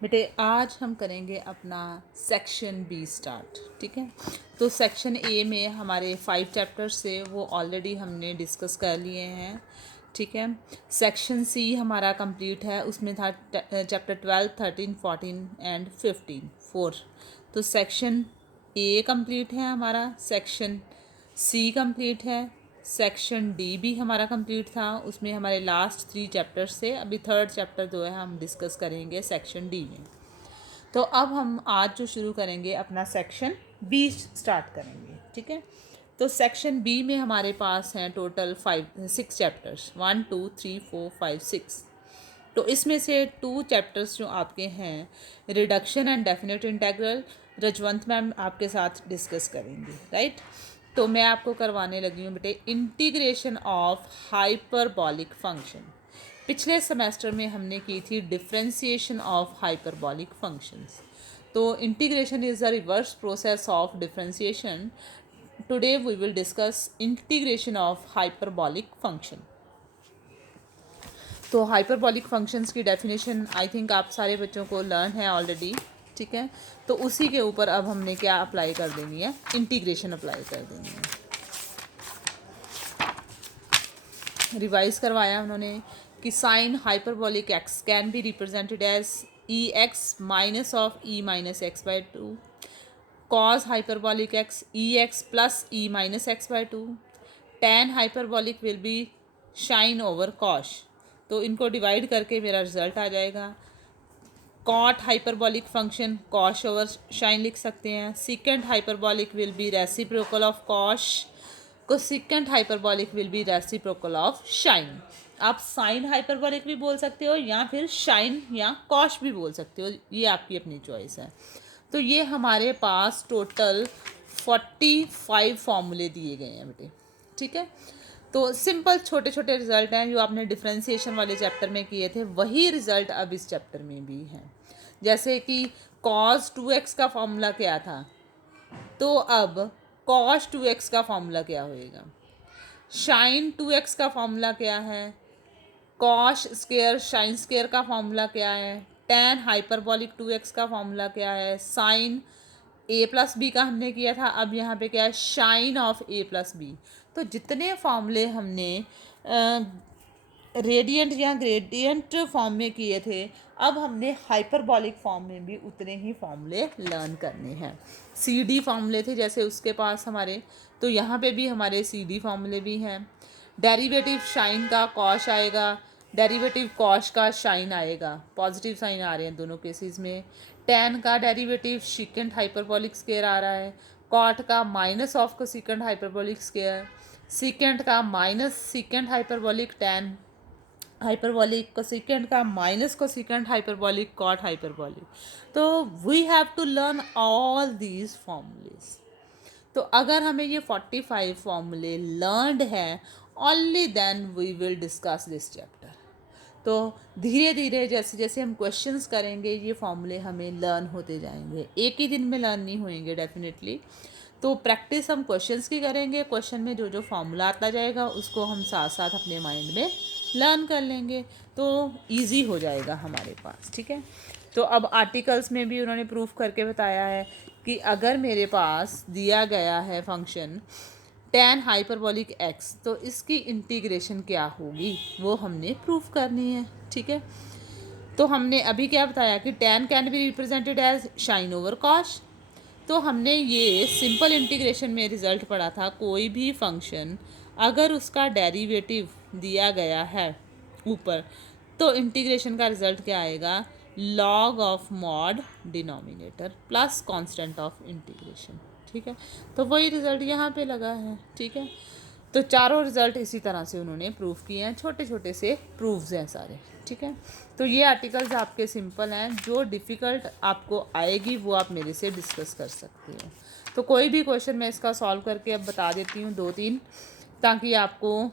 बेटे आज हम करेंगे अपना सेक्शन बी स्टार्ट। ठीक है, तो सेक्शन ए में हमारे 5 चैप्टर्स थे, वो ऑलरेडी हमने डिस्कस कर लिए हैं। ठीक है, सेक्शन सी हमारा कंप्लीट है, उसमें था चैप्टर 12, 13, 14 एंड 15 4। तो सेक्शन ए कंप्लीट है हमारा, सेक्शन सी कंप्लीट है, सेक्शन डी भी हमारा कंप्लीट था, उसमें हमारे लास्ट 3 चैप्टर्स थे। अभी थर्ड चैप्टर जो है हम डिस्कस करेंगे सेक्शन डी में। तो अब हम आज जो शुरू करेंगे अपना सेक्शन बी स्टार्ट करेंगे। ठीक है, तो सेक्शन बी में हमारे पास हैं टोटल 6 चैप्टर्स, 1 2 3 4 5 6। तो इसमें से 2 चैप्टर्स जो आपके हैं, reduction and definite integral, Rajwant ma'am आपके साथ डिस्कस करेंगी, राइट। तो मैं आपको करवाने लगी हूँ बेटे इंटीग्रेशन ऑफ हाइपरबॉलिक फंक्शन। पिछले सेमेस्टर में हमने की थी डिफरेंशिएशन ऑफ हाइपरबॉलिक फंक्शंस। तो integration is the reverse process of differentiation. Today we will discuss integration of hyperbolic function. तो हाइपरबॉलिक फंक्शंस की डेफिनेशन आई थिंक आप सारे बच्चों को लर्न है ऑलरेडी। ठीक है, तो उसी के ऊपर अब हमने क्या अप्लाई कर देनी है, इंटीग्रेशन अप्लाई कर देनी है। रिवाइज करवाया उन्होंने कि sine hyperbolic x can be represented as e x minus of e minus x by two, cos hyperbolic x e x plus e minus x by two, tan hyperbolic will be sinh over cosh. तो इनको divide करके मेरा result आ जाएगा। Cot hyperbolic function cosh over sinh लिख सकते हैं। Secant hyperbolic will be reciprocal of cosh, cosecant hyperbolic will be reciprocal of shine. आप साइन हाइपरबॉलिक भी बोल सकते हो या फिर शाइन या कॉश भी बोल सकते हो, ये आपकी अपनी चॉइस है। तो ये हमारे पास टोटल 45 फॉर्मूले दिए गए हैं बेटे। ठीक है, तो सिंपल छोटे छोटे रिजल्ट हैं जो आपने डिफरेंशिएशन वाले चैप्टर में किए थे, वही रिजल्ट अब इस चैप्टर में भी हैं। जैसे कि cos 2x का फॉर्मूला क्या था, तो अब cos 2x का फॉर्मूला क्या होएगा। sin 2x का फॉर्मूला क्या है, cos स्क्वायर sin स्क्वायर का फॉर्मूला क्या है, tan हाइपरबॉलिक 2x का फॉर्मूला क्या है, sin a प्लस बी का हमने किया था, अब यहाँ पे क्या है, sinh of a plus b. तो जितने फॉर्मूले हमने रेडियंट या ग्रेडियंट फॉर्म में किए थे, अब हमने हाइपरबॉलिक फॉर्म में भी उतने ही फॉर्मूले लर्न करने हैं। सी डी फॉर्मूले थे जैसे उसके पास हमारे, तो यहाँ पे भी हमारे सी डी फॉर्मूले भी हैं। डेरिवेटिव शाइन का कॉश आएगा, डेरिवेटिव कॉश का शाइन आएगा, पॉजिटिव साइन आ रहे हैं दोनों केसेस में। टेन का डेरिवेटिव सिकेंड हाइपरबॉलिक स्क्वायर आ रहा है, कॉट का माइनस ऑफ का सिकेंड हाइपरबॉलिक स्क्वायर, सिकेंड का minus secant hyperbolic tan hyperbolic, cosecant का minus cosecant hyperbolic cot hyperbolic. तो we have to learn all these formulas. तो अगर हमें ये 45 फॉर्मूले लर्नड हैं, only then we will discuss this chapter. तो धीरे धीरे जैसे जैसे हम क्वेश्चंस करेंगे, ये फॉर्मूले हमें लर्न होते जाएंगे। एक ही दिन में लर्न नहीं होंगे डेफिनेटली। तो प्रैक्टिस हम क्वेश्चंस की करेंगे, क्वेश्चन में जो जो फॉर्मूला आता जाएगा उसको हम साथ साथ अपने माइंड में लर्न कर लेंगे, तो इजी हो जाएगा हमारे पास। ठीक है, तो अब आर्टिकल्स में भी उन्होंने प्रूफ करके बताया है कि अगर मेरे पास दिया गया है फंक्शन टेन हाइपरबॉलिक एक्स, तो इसकी इंटीग्रेशन क्या होगी वो हमने प्रूफ करनी है। ठीक है, तो हमने अभी क्या बताया कि tanh can be represented as sinh over cosh. तो हमने ये सिंपल इंटीग्रेशन में रिजल्ट पढ़ा था, कोई भी फंक्शन अगर उसका डेरिवेटिव दिया गया है ऊपर, तो इंटीग्रेशन का रिजल्ट क्या आएगा, log of mod denominator plus constant of integration. ठीक है, तो वही रिजल्ट यहाँ पे लगा है। ठीक है, तो चारों रिजल्ट इसी तरह से उन्होंने प्रूफ किए हैं, छोटे छोटे से प्रूफ्स हैं सारे। ठीक है, तो ये आर्टिकल्स आपके सिंपल हैं, जो डिफ़िकल्ट आपको आएगी वो आप मेरे से डिस्कस कर सकते हो। तो कोई भी क्वेश्चन मैं इसका सॉल्व करके अब बता देती हूँ 2-3, ताकि आपको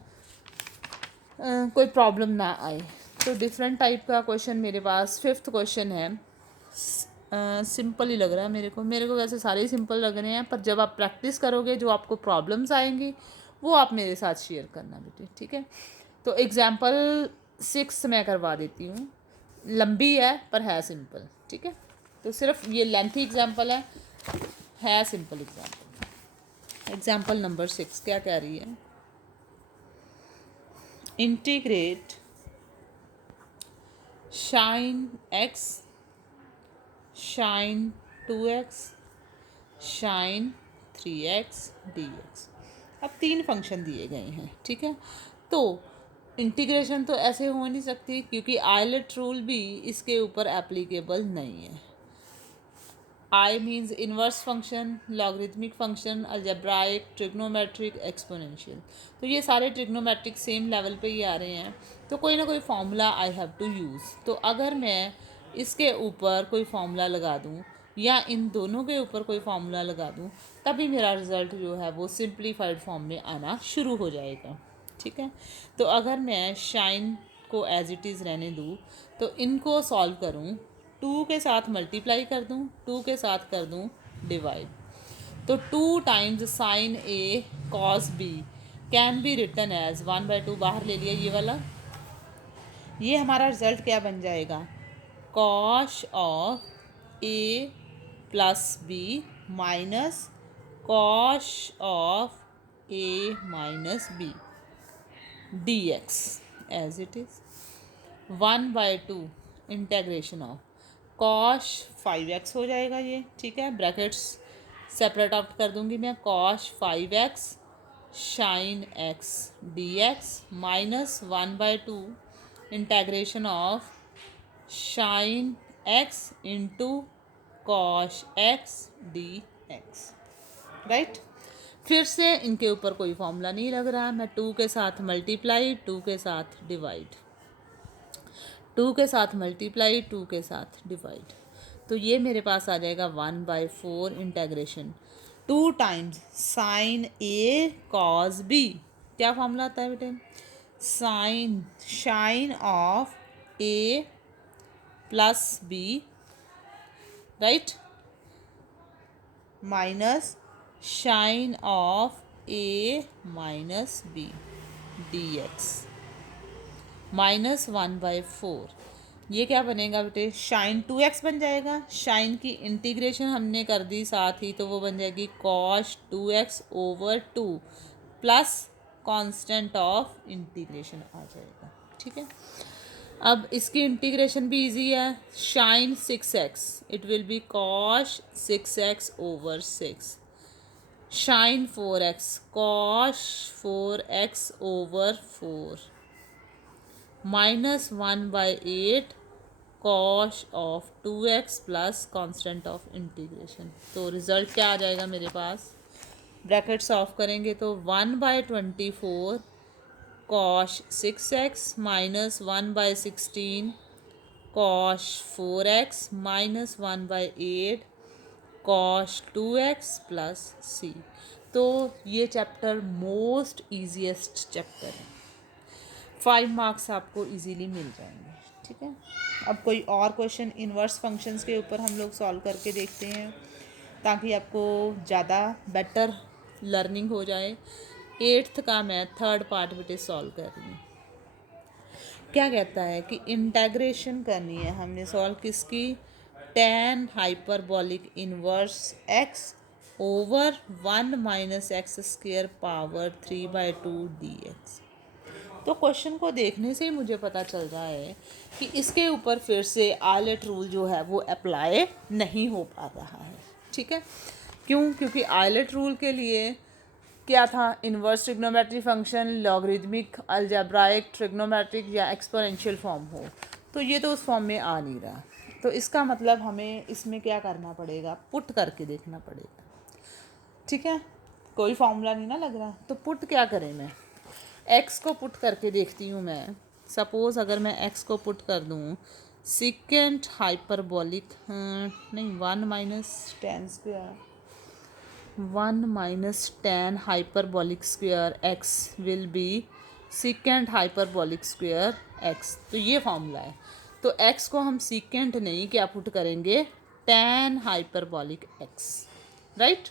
कोई प्रॉब्लम ना आए। तो डिफरेंट टाइप का क्वेश्चन मेरे पास 5th क्वेश्चन है। सिंपल ही लग रहा है मेरे को वैसे सारे ही सिंपल लग रहे हैं, पर जब आप प्रैक्टिस करोगे जो आपको प्रॉब्लम्स आएंगी वो आप मेरे साथ शेयर करना बेटे। ठीक है, तो एग्जाम्पल 6 मैं करवा देती हूँ, लंबी है पर है सिंपल। ठीक है, तो सिर्फ ये लेंथी एग्जाम्पल है सिंपल एग्जाम्पल। एग्जाम्पल नंबर 6 क्या कह रही है, integrate sine x sine 2x sine 3x dx। अब 3 फंक्शन दिए गए हैं, ठीक है, तो इंटीग्रेशन तो ऐसे हो नहीं सकती क्योंकि आइलेट रूल भी इसके ऊपर एप्लीकेबल नहीं है। I means inverse function, logarithmic function, algebraic, trigonometric, exponential, तो ये सारे ट्रिग्नोमेट्रिक सेम लेवल पे ही आ रहे हैं, तो कोई ना कोई formula I have to use. तो अगर मैं इसके ऊपर कोई फार्मूला लगा दूँ या इन दोनों के ऊपर कोई फार्मूला लगा दूँ, तभी मेरा रिज़ल्ट जो है वो सिंप्लीफाइड फॉर्म में आना शुरू हो जाएगा, ठीक है। तो अगर मैं शाइन को एज इट इज़ रहने दूँ तो इनको सॉल्व करूँ, 2 के साथ मल्टीप्लाई कर दूँ, 2 के साथ कर दूँ डिवाइड, तो 2 times sine a cos b can be written as 1/2, बाहर ले लिया ये वाला, ये हमारा रिजल्ट क्या बन जाएगा, cos of A plus B minus cos of A minus B D X as it is 1/2 integration of cos 5x हो जाएगा ये, ठीक है, ब्रैकेट्स सेपरेट आउट कर दूंगी मैं, cosh 5x shine x dx minus 1/2 integration of shine x into cosh x dx, right. फिर से इनके ऊपर कोई फॉर्मूला नहीं लग रहा, मैं 2 के साथ मल्टीप्लाई, 2 के साथ डिवाइड, 2 के साथ मल्टीप्लाई, 2 के साथ डिवाइड, तो ये मेरे पास आ जाएगा 1/4 integration 2 times sine a cos b, क्या फॉर्मूला आता है बेटे, sine sinh of A plus b, right, minus sinh of A minus B D x minus 1/4, ये क्या बनेगा बेटे, शाइन 2x बन जाएगा, शाइन की इंटीग्रेशन हमने कर दी साथ ही, तो वो बन जाएगी cosh 2x over 2 plus constant of integration आ जाएगा, ठीक है। अब इसकी इंटीग्रेशन भी इजी है, sinh 6x it will be cosh 6x over 6, sinh 4x cosh 4x over 4 minus 1/8 cosh of 2x plus constant of integration, तो रिज़ल्ट क्या आ जाएगा मेरे पास, ब्रैकेट्स ऑफ करेंगे तो 1/24 cosh 6x minus 1/16 cosh 4x minus 1/8 cosh 2x plus c। तो ये chapter most easiest chapter है, 5 मार्क्स आपको इजीली मिल जाएंगे, ठीक है। अब कोई और क्वेश्चन इन्वर्स फंक्शंस के ऊपर हम लोग सॉल्व करके देखते हैं ताकि आपको ज़्यादा बेटर लर्निंग हो जाए। 8th का मैं 3rd पार्ट बेटे सॉल्व कर रही हूँ। क्या कहता है कि इंटेग्रेशन करनी है हमने सॉल्व किसकी, tan hyperbolic inverse x over 1 minus x square power 3/2 dx। तो क्वेश्चन को देखने से ही मुझे पता चल रहा है कि इसके ऊपर फिर से आयलेट रूल जो है वो अप्लाई नहीं हो पा रहा है, ठीक है। क्यों, क्योंकि आयलेट रूल के लिए क्या था, inverse trigonometry function, logarithmic, algebraic, trigonometric या एक्सपोनेंशियल फॉर्म हो, तो ये तो उस फॉर्म में आ नहीं रहा, तो इसका मतलब हमें इसमें क्या करना पड़ेगा, पुट करके देखना पड़ेगा, ठीक है। कोई फॉर्मूला नहीं ना लग रहा, तो पुट क्या करें, मैं x को पुट करके देखती हूँ मैं। सपोज़ अगर मैं x को पुट कर दूँ, सिकेंट हाइपरबॉलिक नहीं 1 minus ten square 1 minus ten hyperbolic square x will be secant hyperbolic square x, तो ये फॉर्मूला है। तो x को हम सिकेंट नहीं क्या पुट करेंगे, ten hyperbolic x, right.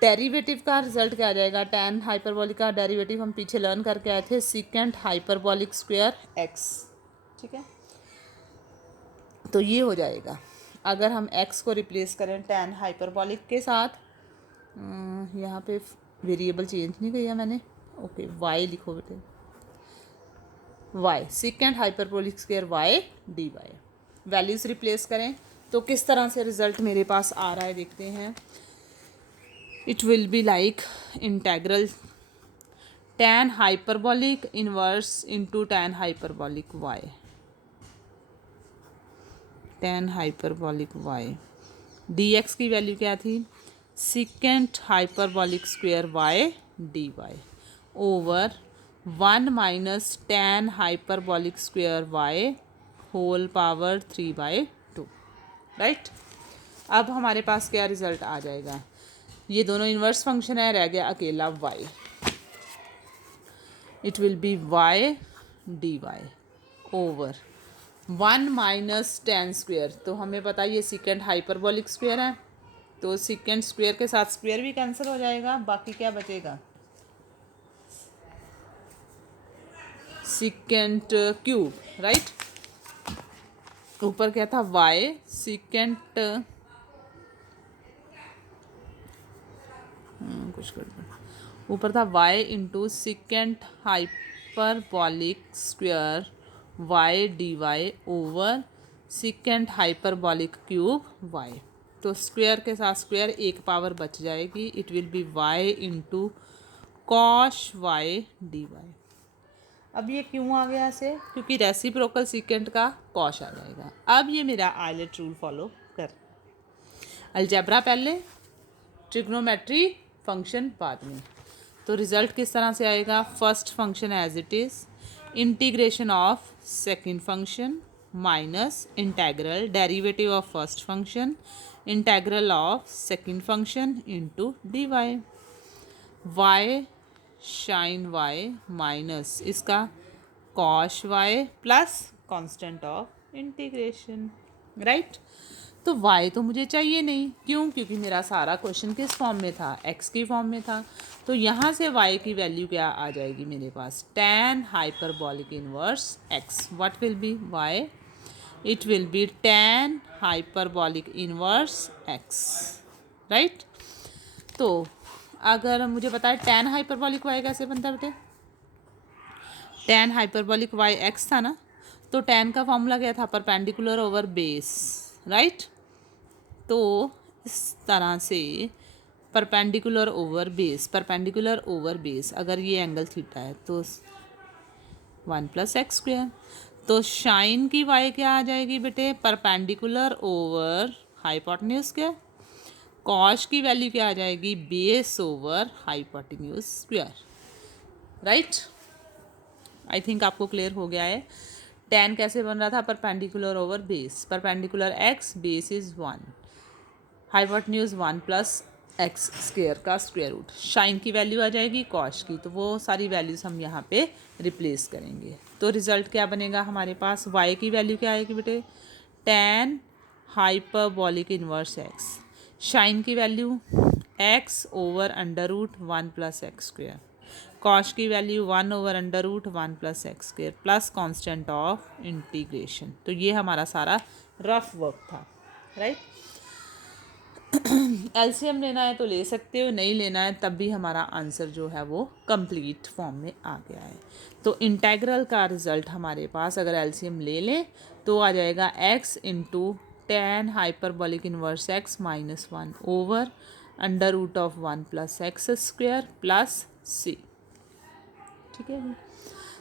Derivative का रिजल्ट क्या आ जाएगा, टेन हाइपरबॉलिक का डेरिवेटिव हम पीछे लर्न करके आए थे, सिकेंट हाइपरबॉलिक स्क्वायर x, ठीक है। तो ये हो जाएगा। अगर हम x को रिप्लेस करें tan हाइपरबॉलिक के साथ, यहाँ पे वेरिएबल चेंज नहीं किया मैंने, ओके y लिखो बेटे, y secant hyperbolic square y dy। Values replace करें तो किस तरह से रिजल्ट मेरे पास आ रहा है देखते हैं। It will be like integral tan hyperbolic inverse into tan hyperbolic y, tan hyperbolic y dx की वैल्यू क्या थी, secant hyperbolic square y dy over 1 minus tan hyperbolic square y whole power 3/2, right. अब हमारे पास क्या result आ जाएगा, ये दोनों इन्वर्स फंक्शन है, रह गया अकेला y। It will be y dy over 1 minus tan square, तो हमें पता है ये सिकेंट हाइपरबॉलिक स्क्वायर है, तो सिकेंट स्क्वायर के साथ स्क्वायर भी कैंसिल हो जाएगा, बाकी क्या बचेगा, सिकेंट क्यूब, राइट। ऊपर क्या था y सिकेंट कुछ कर दो, ऊपर था y into secant hyperbolic square y dy over secant hyperbolic cube y। तो स्क्वायर के साथ स्क्वायर एक पावर बच जाएगी, it will be y into cosh y dy। अब ये क्यों आ गया ऐसे, क्योंकि रेसिप्रोकल सिकेंट का कॉश आ जाएगा। अब ये मेरा आइलेट रूल फॉलो कर, अलजेब्रा पहले, ट्रिग्नोमेट्री फंक्शन बाद में। तो रिजल्ट किस तरह से आएगा, first function as it is, integration of second function minus integral derivative of first function integral of second function into dy, y sinh y minus इसका cosh y plus constant of integration, right. तो y तो मुझे चाहिए नहीं, क्यों, क्योंकि मेरा सारा क्वेश्चन किस फॉर्म में था, x की फॉर्म में था। तो यहाँ से y की वैल्यू क्या आ जाएगी मेरे पास, tan hyperbolic inverse x, what will be y, it will B tan hyperbolic inverse x, right. तो अगर मुझे पता है tan हाइपरबॉलिक y कैसे बनता है बेटे, tan हाइपरबॉलिक y x था ना, तो tan का फॉर्मूला क्या था, परपेंडिकुलर ओवर बेस, राइट। तो इस तरह से perpendicular over base, perpendicular over base, अगर ये एंगल थीटा है तो 1 प्लस एक्स स्क्वायर। तो शाइन की y क्या आ जाएगी बेटे, perpendicular over hypotenuse square, cosh की वैल्यू क्या आ जाएगी, base over hypotenuse square, right. I think आपको क्लियर हो गया है। tan कैसे बन रहा था, perpendicular over base, perpendicular x, base is 1, hypotenuse 1 plus x square का स्क्वायर रूट, शाइन की वैल्यू आ जाएगी कॉश की, तो वो सारी वैल्यूज़ हम यहाँ पे रिप्लेस करेंगे। तो रिजल्ट क्या बनेगा हमारे पास, y की वैल्यू क्या आएगी बेटे, tan hyperbolic inverse x, sinh की value x over under root 1 plus x square, cosh की value 1 over under root 1 plus x square plus constant of integration. तो ये हमारा सारा रफ वर्क था, राइट। एलसीएम लेना है तो ले सकते हो, नहीं लेना है तब भी हमारा आंसर जो है वो कंप्लीट फॉर्म में आ गया है। तो इंटेग्रल का रिजल्ट हमारे पास अगर एलसीएम ले लें तो आ जाएगा x into tan hyperbolic inverse x minus 1 over under root of 1 plus x square plus c, ठीक है जी।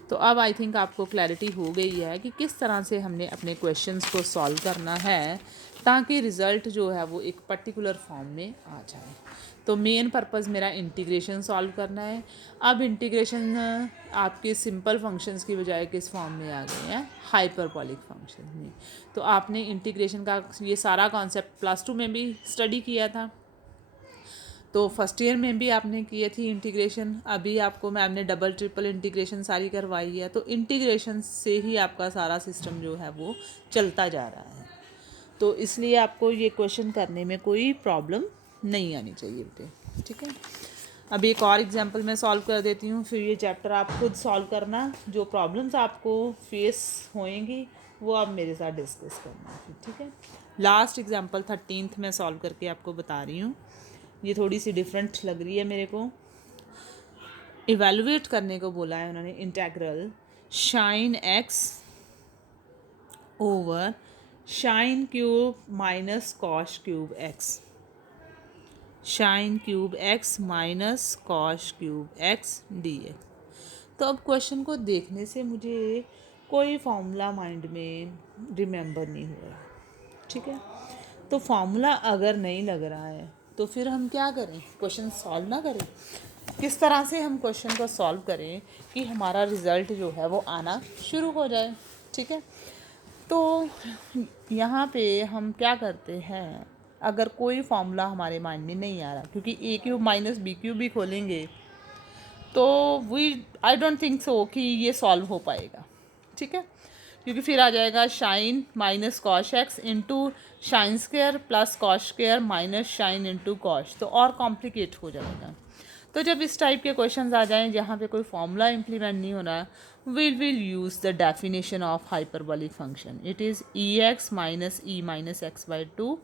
तो अब आई थिंक आपको क्लैरिटी हो गई है कि किस तरह से हमने अपने क्वेश्चंस को सॉल्व करना है ताकि रिज़ल्ट जो है वो एक पर्टिकुलर फॉर्म में आ जाए। तो मेन पर्पस मेरा इंटीग्रेशन सॉल्व करना है। अब इंटीग्रेशन आपके सिंपल फंक्शंस की बजाय किस फॉर्म में आ गए हैं, हाइपरबॉलिक फंक्शन में। तो आपने इंटीग्रेशन का ये सारा कॉन्सेप्ट +2 में भी स्टडी किया था, तो फर्स्ट ईयर में भी आपने किए थी इंटीग्रेशन, अभी आपको मैम ने डबल ट्रिपल इंटीग्रेशन सारी करवाई है। तो इंटीग्रेशन से ही आपका सारा सिस्टम जो है वो चलता जा रहा है, तो इसलिए आपको ये क्वेश्चन करने में कोई प्रॉब्लम नहीं आनी चाहिए बेटे, ठीक है। अब एक और एग्जांपल मैं सॉल्व कर देती हूँ, फिर ये चैप्टर आप खुद सॉल्व करना, जो प्रॉब्लम्स आपको फेस होएंगी वो आप मेरे साथ डिस्कस करना फिर, ठीक है। लास्ट एग्जांपल 13th में सॉल्व करके आपको बता रही हूँ, ये थोड़ी सी डिफरेंट लग रही है मेरे को। इवेलुएट करने को बोला है उन्होंने, integral shine x over shine cube minus cosh cube x, shine cube x minus cosh cube x d x. तो अब क्वेश्चन को देखने से मुझे कोई फार्मूला माइंड में रिमेंबर नहीं हो रहा, ठीक है। तो फार्मूला अगर नहीं लग रहा है तो फिर हम क्या करें, क्वेश्चन सॉल्व ना करें। किस तरह से हम क्वेश्चन को सॉल्व करें कि हमारा रिज़ल्ट जो है वो आना शुरू हो जाए, ठीक है। तो यहाँ पे हम क्या करते हैं, अगर कोई फार्मूला हमारे माइंड में नहीं आ रहा, क्योंकि ए क्यूब माइनस बी क्यूब भी खोलेंगे तो आई डोंट थिंक सो कि ये सॉल्व हो पाएगा, ठीक है। क्योंकि फिर आ जाएगा shine minus cosh x into shine square plus cosh square minus shine into cosh, तो और कॉम्प्लिकेट हो जाएगा। तो जब इस टाइप के क्वेश्चंस आ जाएं जहाँ पे कोई फॉर्मूला इम्प्लीमेंट नहीं हो रहा, will use the definition of hyperbolic function. It is e x minus e minus x by two,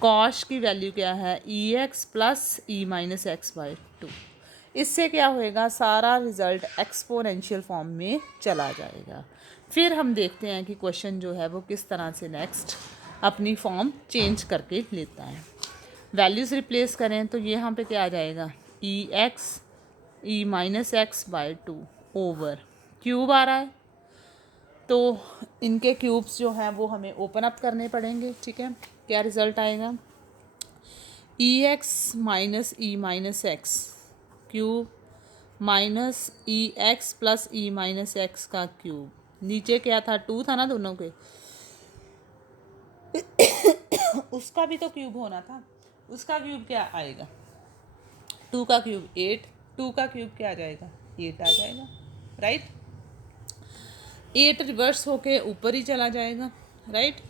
cosh की वैल्यू क्या है e x plus e minus x by two. इससे क्या होएगा, सारा रिज़ल्ट एक्सपोनेंशियल फॉर्म में चला जाएगा। फिर हम देखते हैं कि क्वेश्चन जो है वो किस तरह से नेक्स्ट अपनी फॉर्म चेंज करके लेता है। वैल्यूज़ रिप्लेस करें तो ये यहाँ पे क्या आ जाएगा, e x e minus x by two over cube आ रहा है, तो इनके क्यूब्स जो हैं वो हमें ओपन अप करने पड़ेंगे, ठीक है। क्या रिज़ल्ट आएगा, ई x minus e minus x cube minus ई x plus e minus x का क्यूब, नीचे क्या था, टू था ना दोनों के उसका भी तो क्यूब होना था, उसका क्यूब क्या आएगा, टू का क्यूब 8, टू का क्यूब क्या आ जाएगा 8 आ जाएगा, राइट। 8 रिवर्स होके ऊपर ही चला जाएगा, राइट।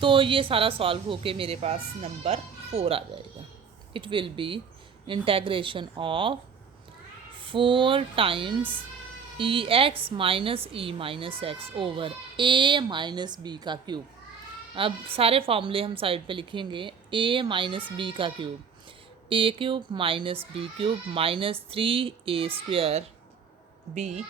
तो ये सारा सॉल्व होके मेरे पास नंबर 4 आ जाएगा। It will be integration of 4 times e x minus e minus x over a minus b का क्यूब। अब सारे फॉर्मूले हम साइड पे लिखेंगे, ए माइनस बी का cube, a cube minus b cube minus 3a square b.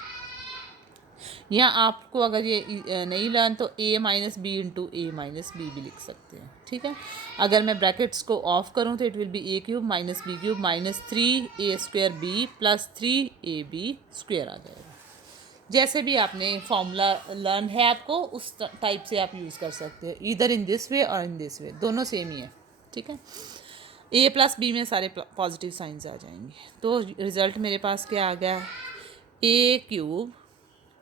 यहाँ आपको अगर ये नहीं लर्न तो a minus b into a minus b भी लिख सकते हैं, ठीक है। अगर मैं ब्रैकेट्स को ऑफ करूँ तो it will be a cube minus b cube minus 3a square b plus 3ab square आ जाएगा। जैसे भी आपने फॉर्मूला लर्न है आपको उस टाइप से आप यूज़ कर सकते हो, इधर इन दिस वे और इन दिस वे, दोनों सेम ही है, ठीक है। ए प्लस बी में सारे पॉजिटिव साइंस आ जाएंगे। तो रिज़ल्ट मेरे पास क्या आ गया, a cube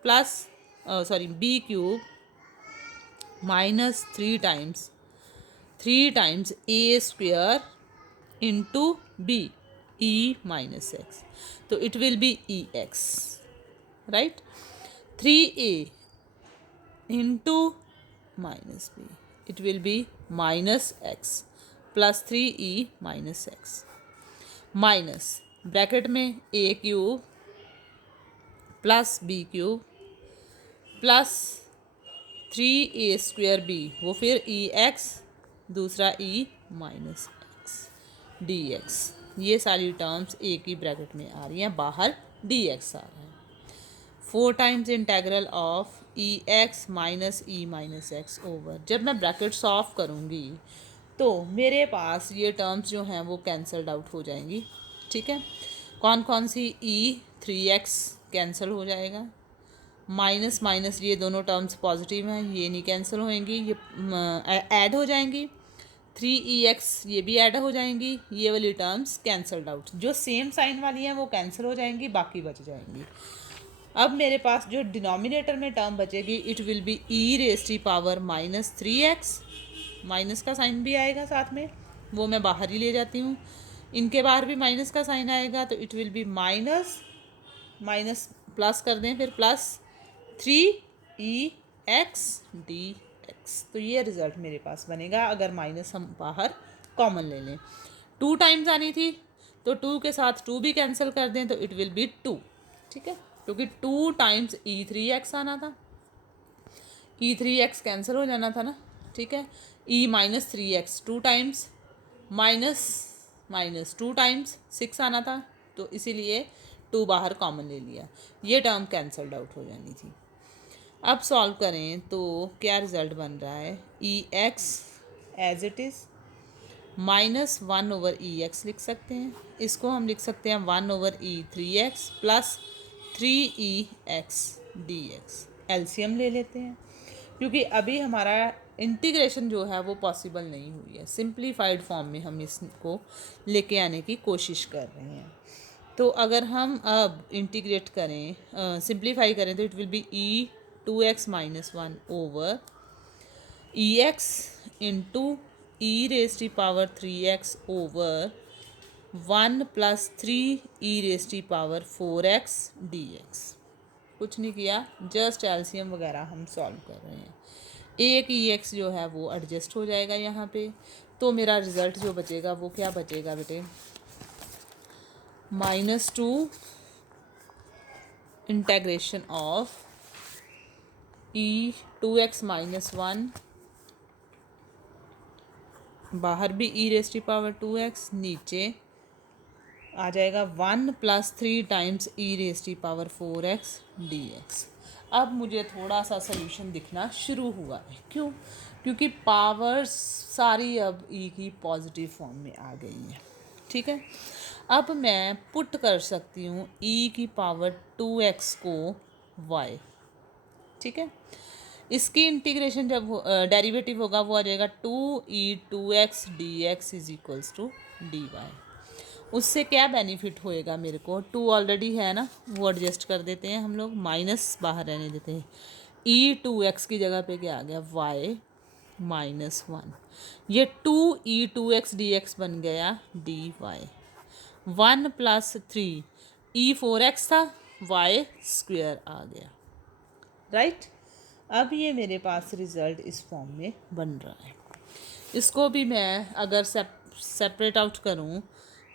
plus b cube minus 3 times a square into b e minus x, तो it will be e x, right. 3a into minus b, it will be minus x plus 3e minus x minus bracket में a cube plus b cube plus 3a square b, वो फिर e x दूसरा e minus x d x. ये सारी terms ए की bracket में आ रही हैं, बाहर डी एक्स आ रहा है। 4 times integral of E x minus e minus x over, जब मैं ब्रैकेट्स ऑफ करूँगी तो मेरे पास ये टर्म्स जो हैं वो कैंसल्ड आउट हो जाएंगी, ठीक है। कौन कौन सी, ई 3x कैंसिल हो जाएगा, माइनस माइनस ये दोनों टर्म्स पॉजिटिव हैं, ये नहीं कैंसिल होएंगी, ये ऐड हो जाएंगी, 3ex ये भी ऐड हो जाएंगी, ये वाली टर्म्स कैंसल्ड आउट, जो सेम साइन वाली हैं वो कैंसिल हो जाएंगी, बाकी बच जाएंगी। अब मेरे पास जो डिनोमिनेटर में टर्म बचेगी it will be e raise to power minus 3x, minus का साइन भी आएगा साथ में, वो मैं बाहर ही ले जाती हूँ, इनके बाहर भी माइनस का साइन आएगा, तो it will be minus minus plus कर दें फिर प्लस 3ex dx। तो ये रिज़ल्ट मेरे पास बनेगा अगर माइनस हम बाहर कॉमन ले लें। 2 टाइम्स आनी थी तो 2 के साथ 2 भी कैंसिल कर दें तो इट विल बी 2, ठीक है, क्योंकि 2 टाइम्स e3x आना था, 3x कैंसिल हो जाना था ना, ठीक है। e minus 3x 2 times minus minus 2 times 6 आना था, तो इसीलिए 2 बाहर कॉमन ले लिया, ये टर्म कैंसल्ड आउट हो जानी थी। अब सॉल्व करें तो क्या रिज़ल्ट बन रहा है, e x as it is minus 1/e(x) लिख सकते हैं। इसको हम लिख सकते हैं 1/e(3x) plus 3e(x) dx। LCM ले लेते हैं, क्योंकि अभी हमारा इंटीग्रेशन जो है वो पॉसिबल नहीं हुई है, सिंप्लीफाइड फॉर्म में हम इसको लेके आने की कोशिश कर रहे हैं। तो अगर हम अब इंटीग्रेट करें, सिंप्लीफाई करें, तो it will B e(2x - 1) over ex into e⁻³ over 1 plus 3e⁻⁴x dx। कुछ नहीं किया, जस्ट एलसीएम वगैरह हम सॉल्व कर रहे हैं। एक ex जो है वो एडजस्ट हो जाएगा यहाँ पे, तो मेरा रिज़ल्ट जो बचेगा वो क्या बचेगा बेटे, -2 इंटेग्रेशन ऑफ e(2x - 1), बाहर भी e⁻²x, नीचे आ जाएगा 1 प्लस 3 टाइम्स e⁻⁴x dx। अब मुझे थोड़ा सा सोल्यूशन दिखना शुरू हुआ है, क्यों? क्योंकि पावर्स सारी अब e की पॉजिटिव फॉर्म में आ गई है, ठीक है। अब मैं पुट कर सकती हूँ e⁻²x को y, ठीक है। इसकी इंटीग्रेशन जब डेरिवेटिव होगा वो आ जाएगा 2e2x dx is equals to dy। उससे क्या बेनिफिट होएगा मेरे को, 2 ऑलरेडी है ना, वो एडजस्ट कर देते हैं हम लोग, माइनस बाहर रहने देते हैं। e2x की जगह पे क्या आ गया, y -1, ये 2e2x dx बन गया dy। 1 प्लस 3 e4x था, y² आ गया, राइट। अब ये मेरे पास रिज़ल्ट इस फॉर्म में बन रहा है। इसको भी मैं अगर सेपरेट आउट करूँ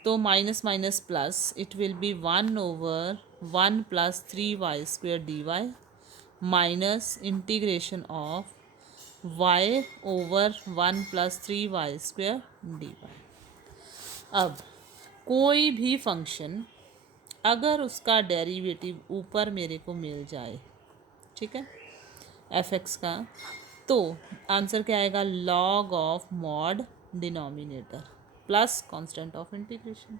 तो minus minus plus, it will B 1/1 plus 3y² dy minus integration of y over 1 plus 3y² dy। अब कोई भी फंक्शन अगर उसका डेरिवेटिव ऊपर मेरे को मिल जाए, ठीक है, f(x) का, तो आंसर क्या आएगा, log of mod denominator plus constant of integration.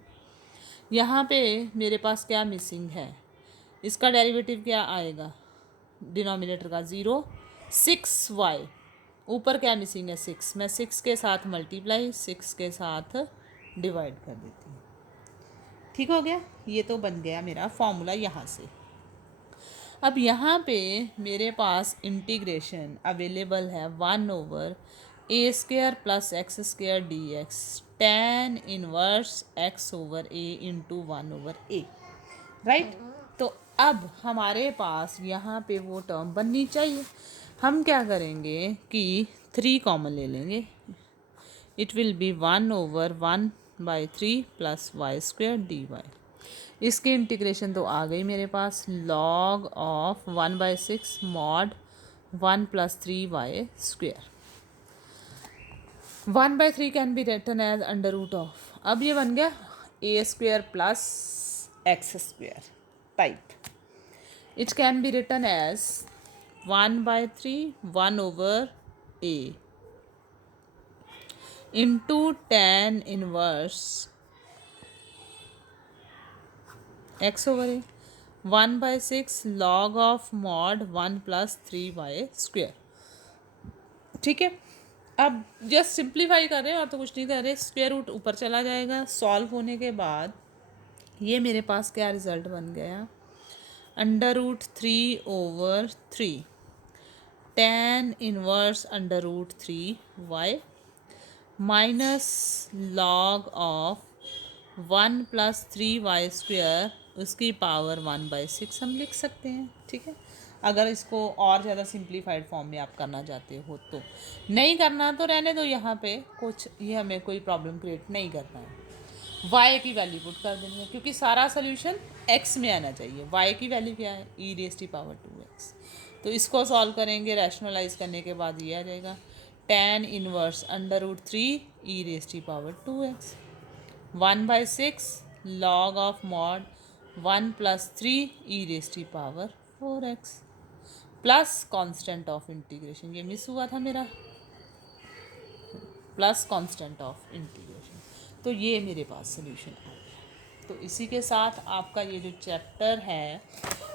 यहाँ पे मेरे पास क्या मिसिंग है, इसका डेरिवेटिव क्या आएगा, डिनोमिनेटर का 0, 6y, ऊपर क्या मिसिंग है 6, मैं 6 के साथ मल्टीप्लाई 6 के साथ डिवाइड कर देती हूँ, ठीक हो गया। ये तो बन गया मेरा फॉर्मूला यहाँ से। अब यहाँ पे मेरे पास इंटीग्रेशन अवेलेबल है 1/a² plus x² dx tan inverse x over a into 1/a, right. तो अब हमारे पास यहाँ पे वो टर्म बननी चाहिए। हम क्या करेंगे कि 3 कॉमन ले लेंगे, it will be 1/1/3 plus y² dy। इसकी इंटीग्रेशन तो आ गई मेरे पास, log of 1/6 mod 1 plus 3y²। 1/3 can be written as under root of, अब ये बन गया a² plus x² type. It can be written as 1/3 1/a into tan inverse x over a 1/6 log of mod 1 plus 3y², ठीक है। अब just simplify कर रहे हैं और तो कुछ नहीं कर रहे, स्क्वायर रूट ऊपर चला जाएगा। सॉल्व होने के बाद ये मेरे पास क्या रिजल्ट बन गया, under root 3/3 tan inverse under root 3y minus log of 1 plus 3y² उसकी पावर 1/6 हम लिख सकते हैं, ठीक है। अगर इसको और ज़्यादा सिंप्लीफाइड फॉर्म में आप करना चाहते हो तो, नहीं करना तो रहने दो, यहाँ पे कुछ ये हमें कोई प्रॉब्लम क्रिएट नहीं करना है। y की वैल्यू पुट कर देनी है, क्योंकि सारा सोल्यूशन x में आना चाहिए। y की वैल्यू क्या है, e⁻²x, तो इसको सॉल्व करेंगे, रैशनलाइज करने के बाद ये आ जाएगा tan inverse √3 e raise to power 2x 1/6 log of mod 1 + 3 e raise to power 4x plus constant of integration, ये मिस हुआ था मेरा, प्लस कांस्टेंट ऑफ इंटीग्रेशन। तो ये मेरे पास सोल्यूशन आ गया। तो इसी के साथ आपका ये जो चैप्टर है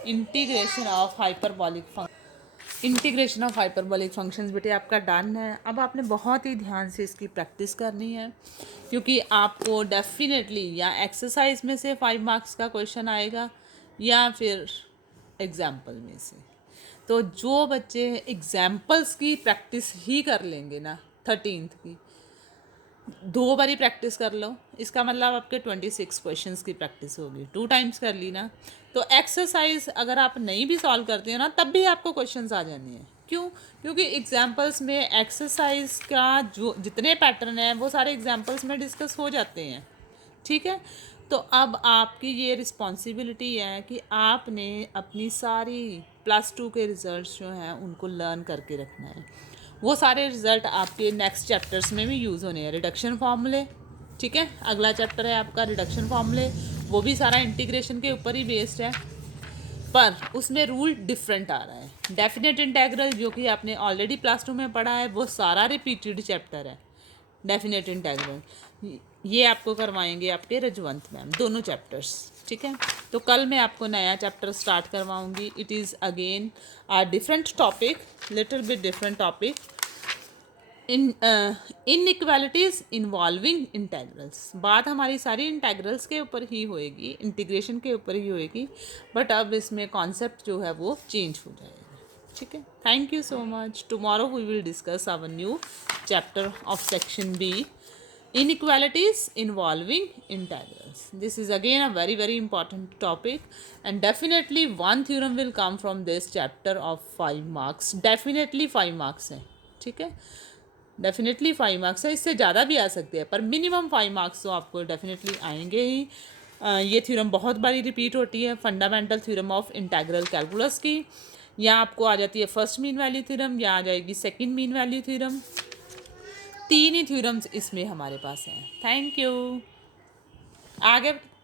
इंटीग्रेशन ऑफ हाइपरबॉलिक फंक्शंस बेटे आपका डन है। अब आपने बहुत ही ध्यान से इसकी प्रैक्टिस करनी है, क्योंकि आपको डेफिनेटली या एक्सरसाइज में से 5 मार्क्स का क्वेश्चन आएगा या फिर एग्जाम्पल में से। तो जो बच्चे एग्जाम्पल्स की प्रैक्टिस ही कर लेंगे ना 13th की, 2 बारी प्रैक्टिस कर लो, इसका मतलब आपके 26 क्वेश्चंस की प्रैक्टिस होगी। 2 टाइम्स कर ली ना, तो एक्सरसाइज अगर आप नहीं भी सॉल्व करते हो ना तब भी आपको क्वेश्चंस आ जाने हैं। क्यों? क्योंकि एग्जाम्पल्स में एक्सरसाइज का जो जितने पैटर्न हैं वो सारे एग्जाम्पल्स में डिस्कस हो जाते हैं। ठीक है, तो अब आपकी ये रिस्पॉन्सिबिलिटी है कि आपने अपनी सारी +2 के रिजल्ट्स जो हैं उनको लर्न करके रखना है। वो सारे रिजल्ट आपके नेक्स्ट चैप्टर्स में भी यूज़ होने हैं। रिडक्शन फार्मूले, ठीक है, अगला चैप्टर है आपका रिडक्शन फार्मूले, वो भी सारा इंटीग्रेशन के ऊपर ही बेस्ड है, पर उसमें रूल डिफरेंट आ रहा है। डेफिनेट इंटेग्रल जो कि आपने ऑलरेडी +2 में पढ़ा है वो सारा रिपीटेड चैप्टर है। डेफिनेट इंटेग्रल ये आपको करवाएंगे आपके रजवंत मैम, दोनों चैप्टर्स। ठीक है, तो कल मैं आपको नया चैप्टर स्टार्ट करवाऊंगी। It is again a different topic, little bit different topic, inequalities involving integrals. बात हमारी सारी इंटेग्रल्स के ऊपर ही होएगी, इंटीग्रेशन के ऊपर ही होएगी, बट अब इसमें कॉन्सेप्ट जो है वो चेंज हो जाएगा। ठीक है, thank you so much. Tomorrow we will discuss our new chapter of section B, inequalities involving integrals. This is again a very very important topic, and definitely one theorem will come from this chapter of 5 marks. Definitely 5 marks है, ठीक है, definitely 5 marks है, इससे ज़्यादा भी आ सकते हैं, पर मिनिमम 5 मार्क्स तो आपको डेफिनेटली आएंगे ही। ये थ्योरम बहुत बारी रिपीट होती है, fundamental theorem of integral calculus की। यहाँ आपको आ जाती है फर्स्ट मीन वैल्यू थ्योरम, यहाँ आ जाएगी सेकंड मीन वैल्यू थ्योरम। 3 ही थ्योरम्स इसमें हमारे पास हैं। Thank you. आगे